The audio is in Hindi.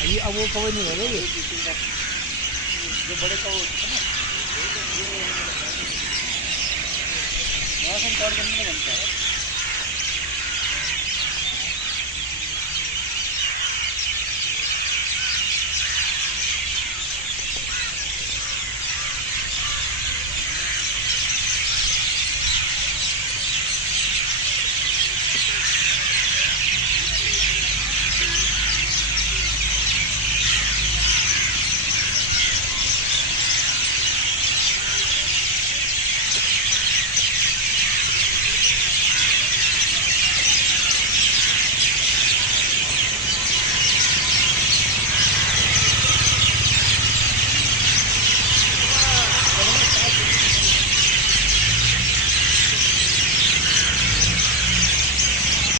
ये अब वो कवर नहीं है ये जो बड़े कवर होते हैं ना, मौसम कवर करने का बनता है।